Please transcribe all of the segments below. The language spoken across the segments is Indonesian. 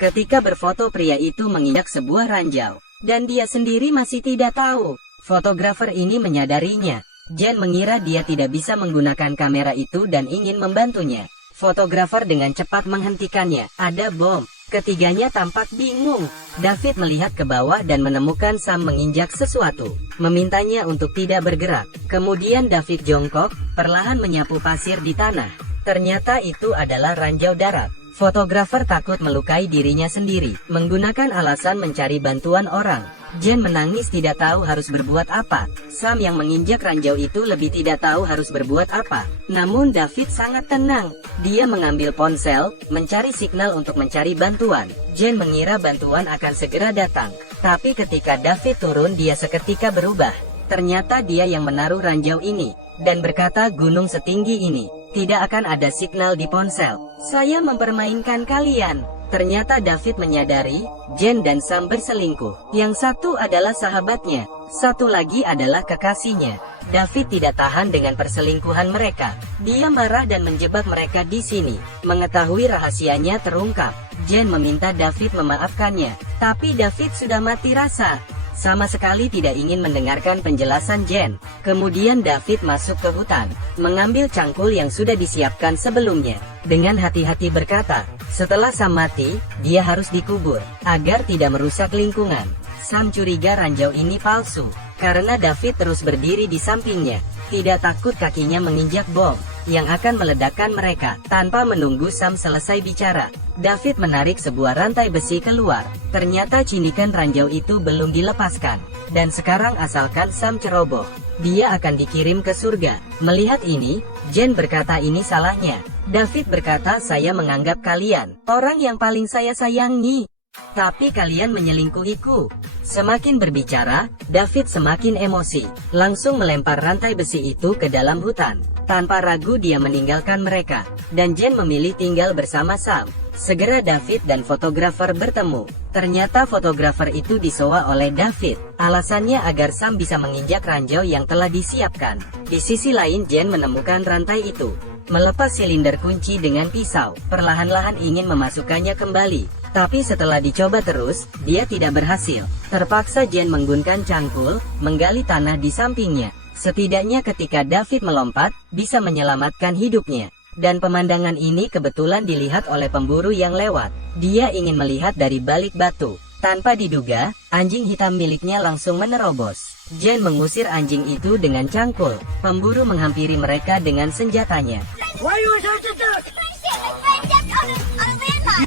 Ketika berfoto, pria itu menginjak sebuah ranjau, dan dia sendiri masih tidak tahu. Fotografer ini menyadarinya. Jen mengira dia tidak bisa menggunakan kamera itu dan ingin membantunya. Fotografer dengan cepat menghentikannya. Ada bom. Ketiganya tampak bingung. David melihat ke bawah dan menemukan Sam menginjak sesuatu. Memintanya untuk tidak bergerak. Kemudian David jongkok, perlahan menyapu pasir di tanah. Ternyata itu adalah ranjau darat. Fotografer takut melukai dirinya sendiri, menggunakan alasan mencari bantuan orang. Jen menangis, tidak tahu harus berbuat apa. Sam yang menginjak ranjau itu lebih tidak tahu harus berbuat apa. Namun David sangat tenang. Dia mengambil ponsel, mencari signal untuk mencari bantuan. Jen mengira bantuan akan segera datang. Tapi ketika David turun, dia seketika berubah. Ternyata dia yang menaruh ranjau ini, dan berkata, gunung setinggi ini, tidak akan ada signal di ponsel. Saya mempermainkan kalian. Ternyata David menyadari, Jen dan Sam berselingkuh. Yang satu adalah sahabatnya, satu lagi adalah kekasihnya. David tidak tahan dengan perselingkuhan mereka. Dia marah dan menjebak mereka di sini. Mengetahui rahasianya terungkap, Jen meminta David memaafkannya. Tapi David sudah mati rasa. Sama sekali tidak ingin mendengarkan penjelasan Jen. Kemudian David masuk ke hutan, mengambil cangkul yang sudah disiapkan sebelumnya. Dengan hati-hati berkata, setelah Sam mati, dia harus dikubur, agar tidak merusak lingkungan. Sam curiga ranjau ini palsu, karena David terus berdiri di sampingnya. Tidak takut kakinya menginjak bom, yang akan meledakkan mereka. Tanpa menunggu Sam selesai bicara, David menarik sebuah rantai besi keluar. Ternyata cinikan ranjau itu belum dilepaskan. Dan sekarang asalkan Sam ceroboh, dia akan dikirim ke surga. Melihat ini, Jen berkata ini salahnya. David berkata, saya menganggap kalian orang yang paling saya sayangi. Tapi kalian menyelingkuhiku. Semakin berbicara, David semakin emosi. Langsung melempar rantai besi itu ke dalam hutan. Tanpa ragu dia meninggalkan mereka. Dan Jen memilih tinggal bersama Sam. Segera David dan fotografer bertemu. Ternyata fotografer itu disewa oleh David. Alasannya agar Sam bisa menginjak ranjau yang telah disiapkan. Di sisi lain Jen menemukan rantai itu. Melepas silinder kunci dengan pisau. Perlahan-lahan ingin memasukkannya kembali. Tapi setelah dicoba terus, dia tidak berhasil. Terpaksa Jen menggunakan cangkul, menggali tanah di sampingnya. Setidaknya ketika David melompat, bisa menyelamatkan hidupnya. Dan pemandangan ini kebetulan dilihat oleh pemburu yang lewat. Dia ingin melihat dari balik batu. Tanpa diduga, anjing hitam miliknya langsung menerobos. Jen mengusir anjing itu dengan cangkul. Pemburu menghampiri mereka dengan senjatanya.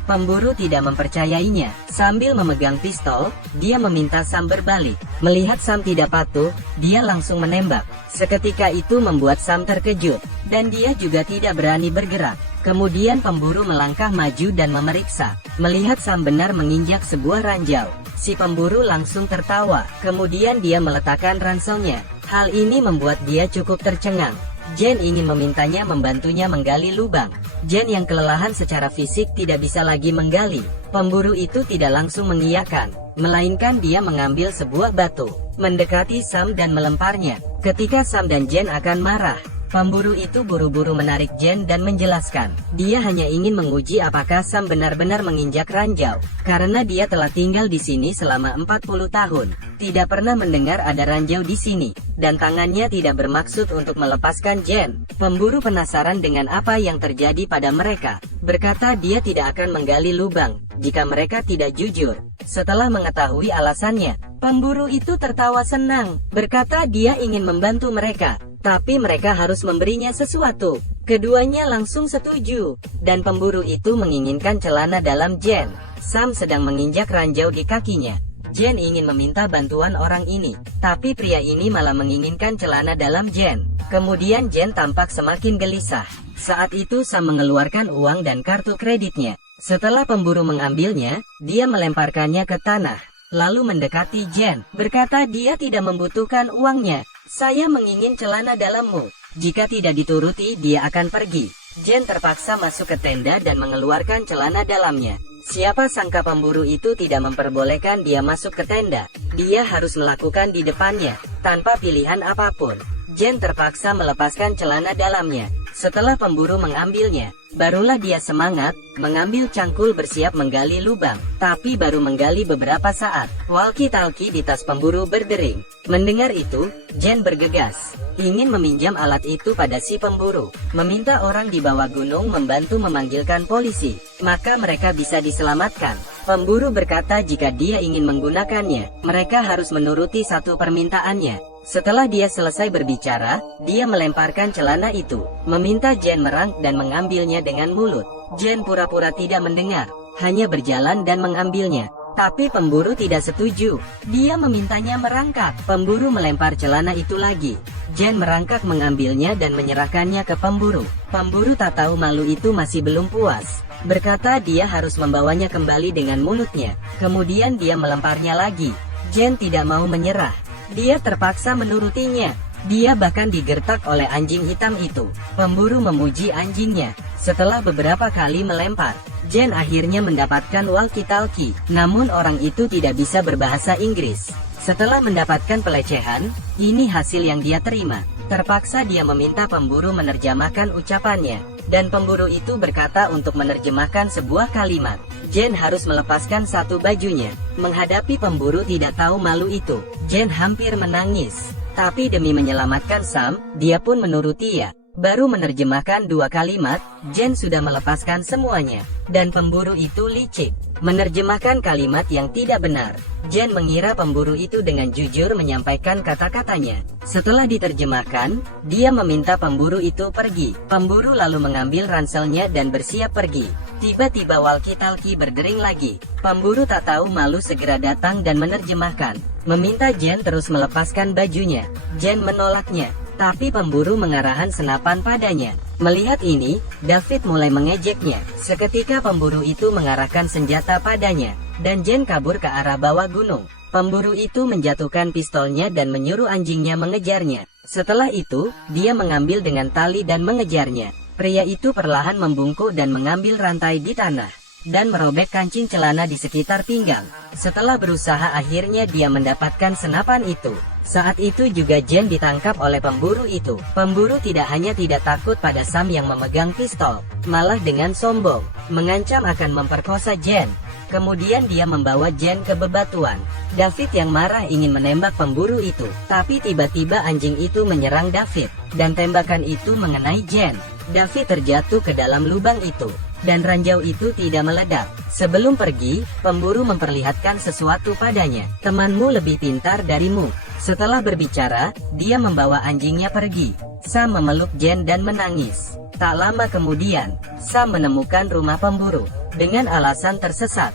Pemburu tidak mempercayainya. Sambil memegang pistol, dia meminta Sam berbalik. Melihat Sam tidak patuh, dia langsung menembak. Seketika itu membuat Sam terkejut, dan dia juga tidak berani bergerak. Kemudian pemburu melangkah maju dan memeriksa. Melihat Sam benar menginjak sebuah ranjau, si pemburu langsung tertawa. Kemudian dia meletakkan ranselnya. Hal ini membuat dia cukup tercengang. Jen ingin memintanya membantunya menggali lubang. Jen yang kelelahan secara fisik tidak bisa lagi menggali. Pemburu itu tidak langsung mengiyakan, melainkan dia mengambil sebuah batu, mendekati Sam dan melemparnya. Ketika Sam dan Jen akan marah, pemburu itu buru-buru menarik Jen dan menjelaskan, dia hanya ingin menguji apakah Sam benar-benar menginjak ranjau, karena dia telah tinggal di sini selama 40 tahun, tidak pernah mendengar ada ranjau di sini, dan tangannya tidak bermaksud untuk melepaskan Jen. Pemburu penasaran dengan apa yang terjadi pada mereka, berkata dia tidak akan menggali lubang, jika mereka tidak jujur. Setelah mengetahui alasannya, pemburu itu tertawa senang, berkata dia ingin membantu mereka. Tapi mereka harus memberinya sesuatu. Keduanya langsung setuju, dan pemburu itu menginginkan celana dalam Jen. Sam sedang menginjak ranjau di kakinya. Jen ingin meminta bantuan orang ini, tapi pria ini malah menginginkan celana dalam Jen. Kemudian Jen tampak semakin gelisah. Saat itu Sam mengeluarkan uang dan kartu kreditnya. Setelah pemburu mengambilnya, dia melemparkannya ke tanah, lalu mendekati Jen, berkata dia tidak membutuhkan uangnya. Saya mengingin celana dalammu. Jika tidak dituruti, dia akan pergi. Jen terpaksa masuk ke tenda dan mengeluarkan celana dalamnya. Siapa sangka pemburu itu tidak memperbolehkan dia masuk ke tenda. Dia harus melakukan di depannya, tanpa pilihan apapun. Jen terpaksa melepaskan celana dalamnya. Setelah pemburu mengambilnya, barulah dia semangat, mengambil cangkul bersiap menggali lubang. Tapi baru menggali beberapa saat, walkie-talkie di tas pemburu berdering. Mendengar itu, Jen bergegas, ingin meminjam alat itu pada si pemburu, meminta orang di bawah gunung membantu memanggilkan polisi, maka mereka bisa diselamatkan. Pemburu berkata jika dia ingin menggunakannya, mereka harus menuruti satu permintaannya. Setelah dia selesai berbicara, dia melemparkan celana itu, meminta Jen merang dan mengambilnya dengan mulut. Jen pura-pura tidak mendengar, hanya berjalan dan mengambilnya. Tapi pemburu tidak setuju. Dia memintanya merangkak. Pemburu melempar celana itu lagi. Jen merangkak mengambilnya dan menyerahkannya ke pemburu. Pemburu tak tahu malu itu masih belum puas. Berkata dia harus membawanya kembali dengan mulutnya. Kemudian dia melemparnya lagi. Jen tidak mau menyerah. Dia terpaksa menurutinya. Dia bahkan digertak oleh anjing hitam itu. Pemburu memuji anjingnya. Setelah beberapa kali melempar, Jen akhirnya mendapatkan walkie-talkie. Namun orang itu tidak bisa berbahasa Inggris. Setelah mendapatkan pelecehan, ini hasil yang dia terima. Terpaksa dia meminta pemburu menerjemahkan ucapannya. Dan pemburu itu berkata untuk menerjemahkan sebuah kalimat. Jen harus melepaskan satu bajunya. Menghadapi pemburu tidak tahu malu itu, Jen hampir menangis. Tapi demi menyelamatkan Sam, dia pun menuruti ya. Baru menerjemahkan dua kalimat, Jen sudah melepaskan semuanya. Dan pemburu itu licik, menerjemahkan kalimat yang tidak benar. Jen mengira pemburu itu dengan jujur menyampaikan kata-katanya. Setelah diterjemahkan, dia meminta pemburu itu pergi. Pemburu lalu mengambil ranselnya dan bersiap pergi. Tiba-tiba walkie-talkie berdering lagi. Pemburu tak tahu malu segera datang dan menerjemahkan. Meminta Jen terus melepaskan bajunya. Jen menolaknya. Tapi pemburu mengarahkan senapan padanya. Melihat ini, David mulai mengejeknya. Seketika pemburu itu mengarahkan senjata padanya, dan Jen kabur ke arah bawah gunung. Pemburu itu menjatuhkan pistolnya dan menyuruh anjingnya mengejarnya. Setelah itu, dia mengambil dengan tali dan mengejarnya. Pria itu perlahan membungkuk dan mengambil rantai di tanah, dan merobek kancing celana di sekitar pinggang. Setelah berusaha akhirnya dia mendapatkan senapan itu. Saat itu juga Jen ditangkap oleh pemburu itu. Pemburu tidak hanya tidak takut pada Sam yang memegang pistol, malah dengan sombong, mengancam akan memperkosa Jen. Kemudian dia membawa Jen ke bebatuan. David yang marah ingin menembak pemburu itu, tapi tiba-tiba anjing itu menyerang David, dan tembakan itu mengenai Jen. David terjatuh ke dalam lubang itu, dan ranjau itu tidak meledak. Sebelum pergi, pemburu memperlihatkan sesuatu padanya. Temanmu lebih pintar darimu. Setelah berbicara, dia membawa anjingnya pergi. Sam memeluk Jen dan menangis. Tak lama kemudian, Sam menemukan rumah pemburu. Dengan alasan tersesat,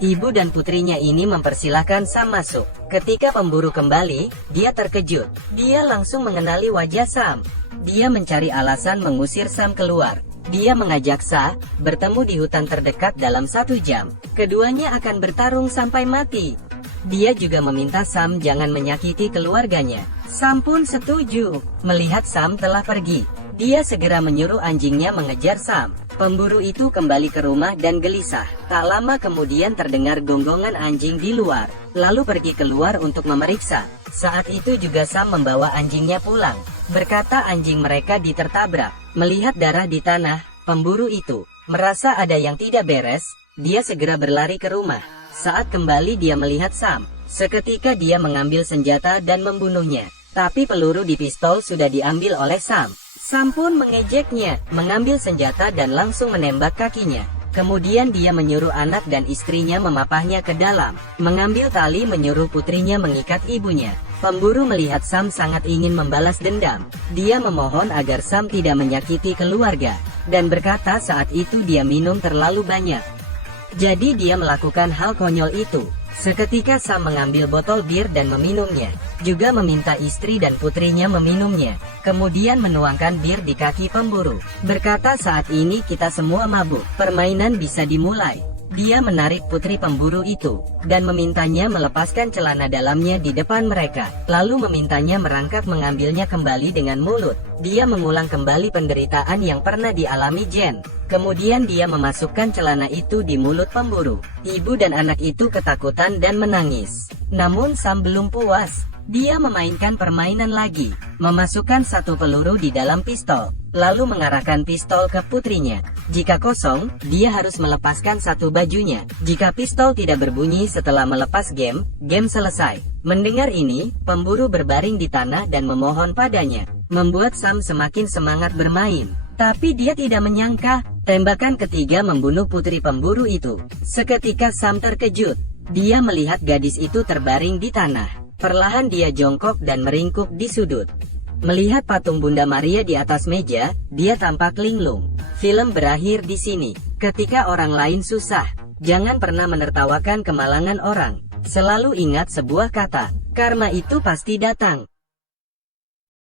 ibu dan putrinya ini mempersilahkan Sam masuk. Ketika pemburu kembali, dia terkejut. Dia langsung mengenali wajah Sam. Dia mencari alasan mengusir Sam keluar. Dia mengajak Sam bertemu di hutan terdekat dalam 1 jam. Keduanya akan bertarung sampai mati. Dia juga meminta Sam jangan menyakiti keluarganya. Sam pun setuju. Melihat Sam telah pergi, dia segera menyuruh anjingnya mengejar Sam. Pemburu itu kembali ke rumah dan gelisah. Tak lama kemudian terdengar gonggongan anjing di luar, lalu pergi keluar untuk memeriksa. Saat itu juga Sam membawa anjingnya pulang. Berkata anjing mereka ditertabrak. Melihat darah di tanah, pemburu itu merasa ada yang tidak beres. Dia segera berlari ke rumah. Saat kembali dia melihat Sam. Seketika dia mengambil senjata dan membunuhnya. Tapi peluru di pistol sudah diambil oleh Sam. Sam pun mengejeknya, mengambil senjata dan langsung menembak kakinya. Kemudian dia menyuruh anak dan istrinya memapahnya ke dalam. Mengambil tali menyuruh putrinya mengikat ibunya. Pemburu melihat Sam sangat ingin membalas dendam. Dia memohon agar Sam tidak menyakiti keluarga, dan berkata saat itu dia minum terlalu banyak. Jadi dia melakukan hal konyol itu. Seketika Sam mengambil botol bir dan meminumnya. Juga meminta istri dan putrinya meminumnya. Kemudian menuangkan bir di kaki pemburu. Berkata saat ini kita semua mabuk. Permainan bisa dimulai. Dia menarik putri pemburu itu, dan memintanya melepaskan celana dalamnya di depan mereka. Lalu memintanya merangkak mengambilnya kembali dengan mulut. Dia mengulang kembali penderitaan yang pernah dialami Jen. Kemudian dia memasukkan celana itu di mulut pemburu. Ibu dan anak itu ketakutan dan menangis. Namun Sam belum puas. Dia memainkan permainan lagi. Memasukkan satu peluru di dalam pistol. lalu mengarahkan pistol ke putrinya. Jika kosong, dia harus melepaskan satu bajunya. Jika pistol tidak berbunyi setelah melepas game selesai. Mendengar ini, pemburu berbaring di tanah dan memohon padanya, membuat Sam semakin semangat bermain. Tapi dia tidak menyangka, tembakan ketiga membunuh putri pemburu itu. Seketika Sam terkejut. Dia melihat gadis itu terbaring di tanah. Perlahan dia jongkok dan meringkuk di sudut. Melihat patung Bunda Maria di atas meja, dia tampak linglung. Film berakhir di sini. Ketika orang lain susah, jangan pernah menertawakan kemalangan orang. Selalu ingat sebuah kata, karma itu pasti datang.